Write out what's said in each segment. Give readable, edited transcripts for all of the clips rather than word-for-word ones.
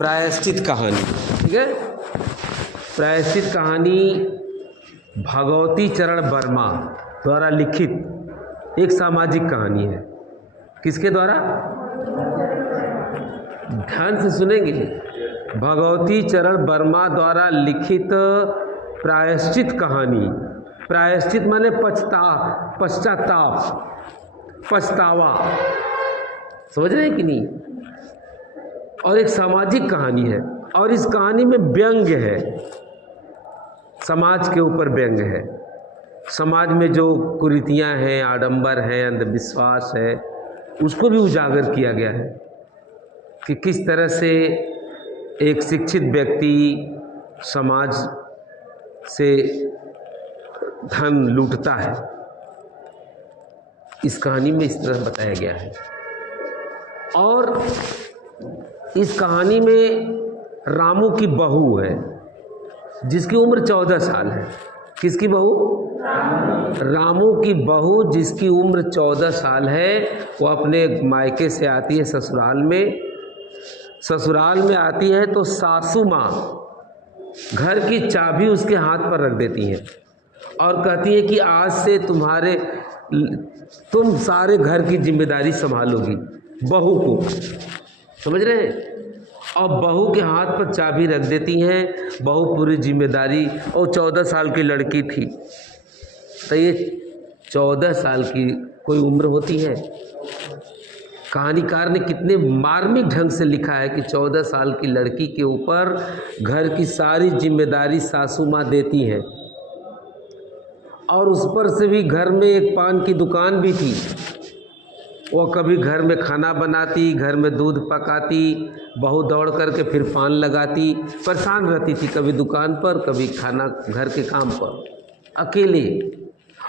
प्रायश्चित कहानी, ठीक है। प्रायश्चित कहानी भगवती चरण वर्मा द्वारा लिखित एक सामाजिक कहानी है। किसके द्वारा? ध्यान से सुनेंगे। भगवती चरण वर्मा द्वारा लिखित प्रायश्चित कहानी। प्रायश्चित माने पश्चाताप, पछतावा, समझ रहे हैं कि नहीं। और एक सामाजिक कहानी है और इस कहानी में व्यंग्य है, समाज के ऊपर व्यंग्य है। समाज में जो कुरीतियां हैं, आडंबर है, अंधविश्वास है, उसको भी उजागर किया गया है कि किस तरह से एक शिक्षित व्यक्ति समाज से धन लूटता है। इस कहानी में इस तरह बताया गया है। और इस कहानी में रामू की बहू है जिसकी उम्र 14 साल है। किसकी बहू? रामू की बहू जिसकी उम्र 14 साल है। वो अपने मायके से आती है ससुराल में। ससुराल में आती है तो सासू माँ घर की चाबी उसके हाथ पर रख देती हैं और कहती है कि आज से तुम सारे घर की जिम्मेदारी संभालोगी, बहू को, समझ रहे हैं। और बहू के हाथ पर चाबी रख देती हैं, बहू पूरी जिम्मेदारी। और 14 साल की लड़की थी, तो ये 14 साल की कोई उम्र होती है? कहानीकार ने कितने मार्मिक ढंग से लिखा है कि 14 साल की लड़की के ऊपर घर की सारी जिम्मेदारी सासू माँ देती हैं। और उस पर से भी घर में एक पान की दुकान भी थी। वो कभी घर में खाना बनाती, घर में दूध पकाती, बहू दौड़ करके फिर पान लगाती, परेशान रहती थी, कभी दुकान पर, कभी खाना घर के काम पर, अकेले।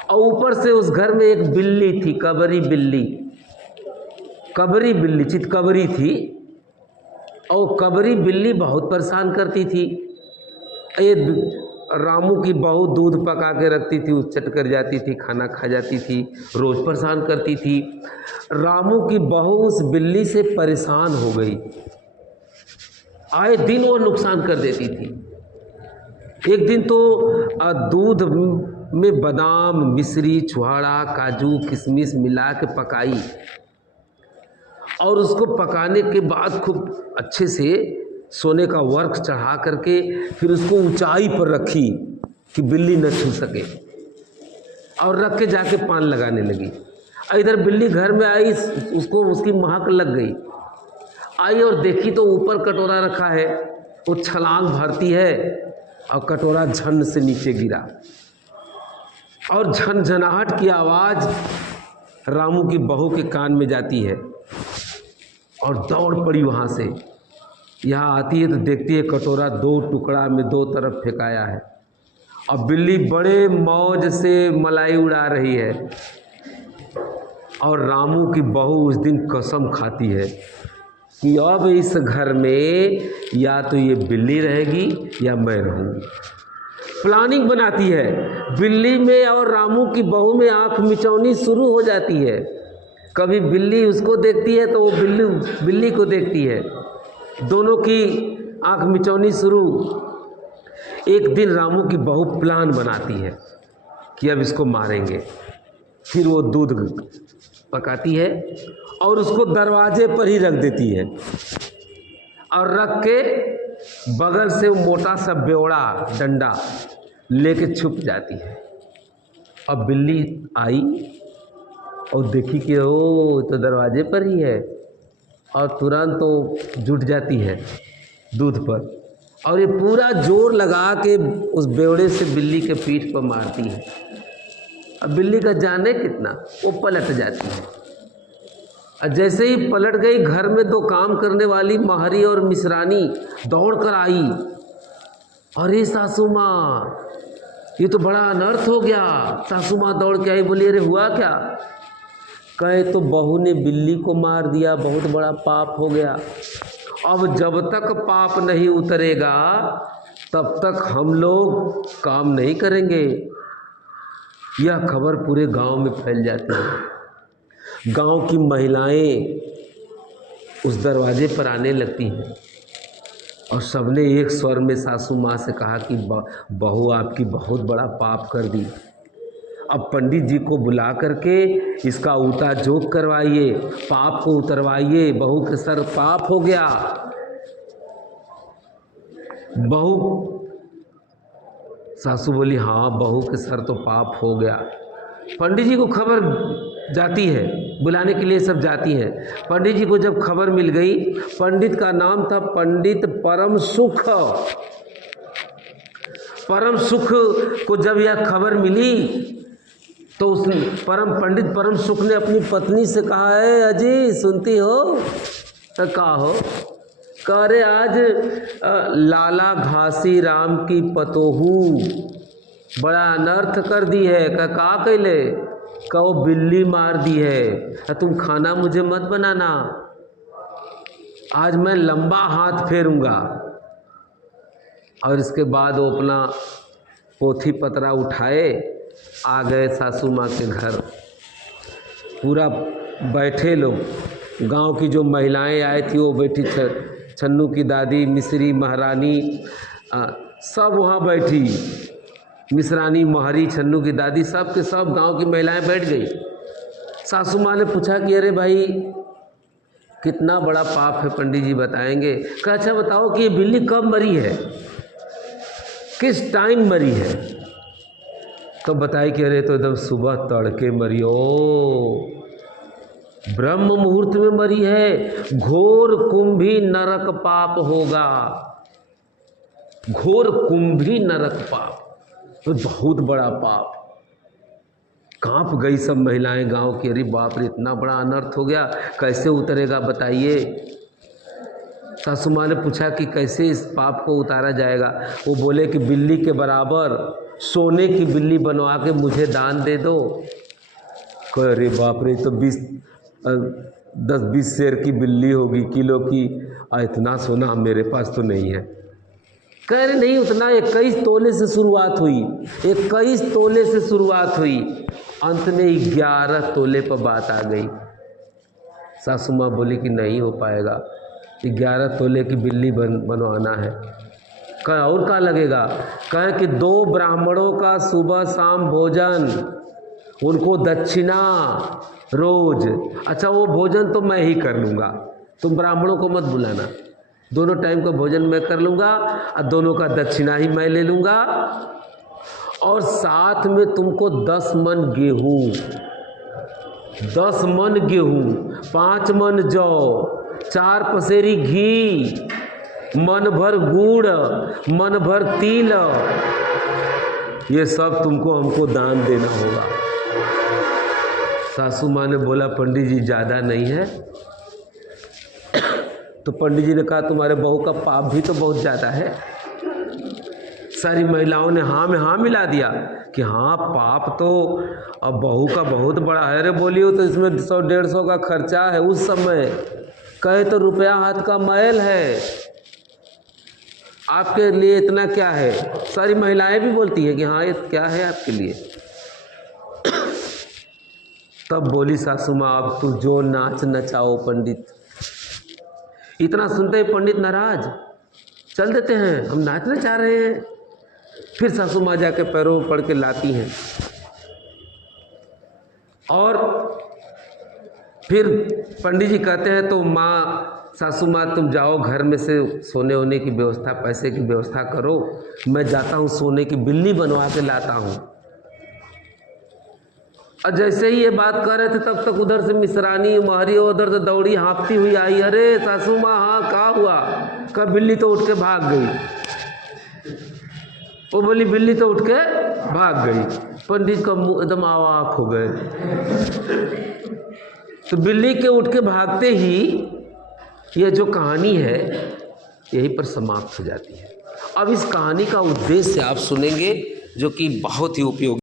और ऊपर से उस घर में एक बिल्ली थी, कबरी बिल्ली, चितकबरी थी। और कबरी बिल्ली बहुत परेशान करती थी। ये रामू की बहू दूध पका के रखती थी, उस चट कर जाती थी, खाना खा जाती थी, रोज़ परेशान करती थी। रामू की बहू उस बिल्ली से परेशान हो गई। आए दिन वो नुकसान कर देती थी। एक दिन तो दूध में बादाम, मिश्री, छुहाड़ा, काजू, किशमिश मिला के पकाई और उसको पकाने के बाद खूब अच्छे से सोने का वर्क चढ़ा करके फिर उसको ऊंचाई पर रखी कि बिल्ली न छू सके, और रख के जाके पान लगाने लगी। इधर बिल्ली घर में आई, उसको उसकी महक लग गई। आई और देखी तो ऊपर कटोरा रखा है। वो छलांग भरती है और कटोरा झन से नीचे गिरा और झनझनाहट की आवाज़ रामू की बहू के कान में जाती है और दौड़ पड़ी वहाँ से। यहाँ आती है तो देखती है कटोरा 2 टुकड़ा में 2 तरफ फेंकाया है और बिल्ली बड़े मौज से मलाई उड़ा रही है। और रामू की बहू उस दिन कसम खाती है कि अब इस घर में या तो ये बिल्ली रहेगी या मैं रहूँगी। प्लानिंग बनाती है। बिल्ली में और रामू की बहू में आँख मिचौनी शुरू हो जाती है। कभी बिल्ली उसको देखती है तो वो बिल्ली को देखती है, दोनों की आंख मिचौनी शुरू। एक दिन रामू की बहू प्लान बनाती है कि अब इसको मारेंगे। फिर वो दूध पकाती है और उसको दरवाजे पर ही रख देती है और रख के बगल से वो मोटा सा बेवड़ा डंडा लेके छुप जाती है। अब बिल्ली आई और देखी कि ओ तो दरवाजे पर ही है और तुरंत तो जुट जाती है दूध पर और ये पूरा जोर लगा के उस बेवड़े से बिल्ली के पीठ पर मारती है। अब बिल्ली का जाने कितना, वो पलट जाती है। और जैसे ही पलट गई, घर में 2 काम करने वाली महारी और मिश्रानी दौड़ कर आई। अरे सासू माँ, ये तो बड़ा अनर्थ हो गया। सासू माँ दौड़ के आई, बोली अरे हुआ क्या? कहे तो बहू ने बिल्ली को मार दिया, बहुत बड़ा पाप हो गया। अब जब तक पाप नहीं उतरेगा तब तक हम लोग काम नहीं करेंगे। यह खबर पूरे गांव में फैल जाती है। गांव की महिलाएं उस दरवाजे पर आने लगती हैं और सबने एक स्वर में सासू माँ से कहा कि बहू आपकी बहुत बड़ा पाप कर दी, अब पंडित जी को बुला करके इसका उता जोग करवाइए, पाप को उतरवाइए, बहू के सर पाप हो गया। बहू सासू बोली हाँ बहू के सर तो पाप हो गया। पंडित जी को खबर जाती है, बुलाने के लिए सब जाती हैं। पंडित जी को जब खबर मिल गई, पंडित का नाम था पंडित परम सुख। परम सुख को जब यह खबर मिली तो उस पंडित परम सुख ने अपनी पत्नी से कहा है अजी सुनती हो? तो कहा हो? कह रहे आज लाला घासी राम की पतोहू बड़ा अनर्थ कर दी है। का कैले? कहो बिल्ली मार दी है। तुम खाना मुझे मत बनाना, आज मैं लंबा हाथ फेरूंगा। और इसके बाद वो अपना पोथी पतरा उठाए आ गए सासू माँ के घर। पूरा बैठे लोग, गांव की जो महिलाएं आई थी वो बैठी, छन्नू की दादी, मिश्री, महारानी, सब वहाँ बैठी। मिश्रानी, महरी, छन्नू की दादी, सब के सब गांव की महिलाएं बैठ गई। सासू माँ ने पूछा कि अरे भाई कितना बड़ा पाप है, पंडित जी बताएंगे? कहा अच्छा बताओ कि ये बिल्ली कब मरी है, किस टाइम मरी है? तो बताई कि अरे तो एकदम सुबह तड़के मरी। ओ ब्रह्म मुहूर्त में मरी है। घोर कुंभी नरक पाप होगा, घोर कुंभी नरक पाप, तो बहुत बड़ा पाप। कांप गई सब महिलाएं गांव की, अरे बाप रे इतना बड़ा अनर्थ हो गया, कैसे उतरेगा बताइए। सासू माँ ने पूछा कि कैसे इस पाप को उतारा जाएगा? वो बोले कि बिल्ली के बराबर सोने की बिल्ली बनवा के मुझे दान दे दो। अरे बाप रे तो 10-20 शेर की बिल्ली होगी, किलो की, इतना सोना मेरे पास तो नहीं है। कह रहे नहीं उतना, 21 तोले से शुरुआत हुई, 21 तोले से शुरुआत हुई, अंत में 11 तोले पर बात आ गई। सासू माँ बोली कि नहीं हो पाएगा, 11 तोले की बिल्ली बनवाना है। कह और क्या लगेगा? कहे कि 2 ब्राह्मणों का सुबह शाम भोजन, उनको दक्षिणा रोज। अच्छा वो भोजन तो मैं ही कर लूँगा, तुम ब्राह्मणों को मत बुलाना, दोनों टाइम का भोजन मैं कर लूँगा और दोनों का दक्षिणा ही मैं ले लूँगा। और साथ में तुमको 10 मन गेहूँ, 10 मन गेहूँ, 5 मन जौ, 4 पसेरी घी, मन भर गुड़, मन भर तिल, ये सब तुमको हमको दान देना होगा। सासू माँ ने बोला पंडित जी ज़्यादा नहीं है? तो पंडित जी ने कहा तुम्हारे बहू का पाप भी तो बहुत ज़्यादा है। सारी महिलाओं ने हाँ में हाँ मिला दिया कि हाँ पाप तो अब बहू का बहुत बड़ा है। अरे बोलियो तो इसमें 100-150 का खर्चा है, उस समय कहे तो रुपया हाथ का मैल है, आपके लिए इतना क्या है? सारी महिलाएं भी बोलती हैं कि हाँ ये क्या है आपके लिए। तब बोली सासू माँ अब तू जो नाच नचाओ पंडित। इतना सुनते ही पंडित नाराज, चल देते हैं, हम नाचना चाह रहे हैं। फिर सासू माँ जाके पैरों में पड़ के लाती हैं और फिर पंडित जी कहते हैं तो माँ, सासू माँ तुम जाओ घर में से सोने होने की व्यवस्था, पैसे की व्यवस्था करो, मैं जाता हूँ सोने की बिल्ली बनवा के लाता हूँ। और जैसे ही ये बात कर रहे थे तब तक उधर से मिश्रानी, महरी उधर से दौड़ी हाँफती हुई आई। अरे सासू माँ हाँ क्या हुआ? कब? बिल्ली तो उठ के भाग गई। वो बोली बिल्ली तो उठ के भाग गई। पंडित का मुंह एकदम अवाक हो गए। तो बिल्ली के उठ के भागते ही ये जो कहानी है यहीं पर समाप्त हो जाती है। अब इस कहानी का उद्देश्य आप सुनेंगे जो कि बहुत ही उपयोगी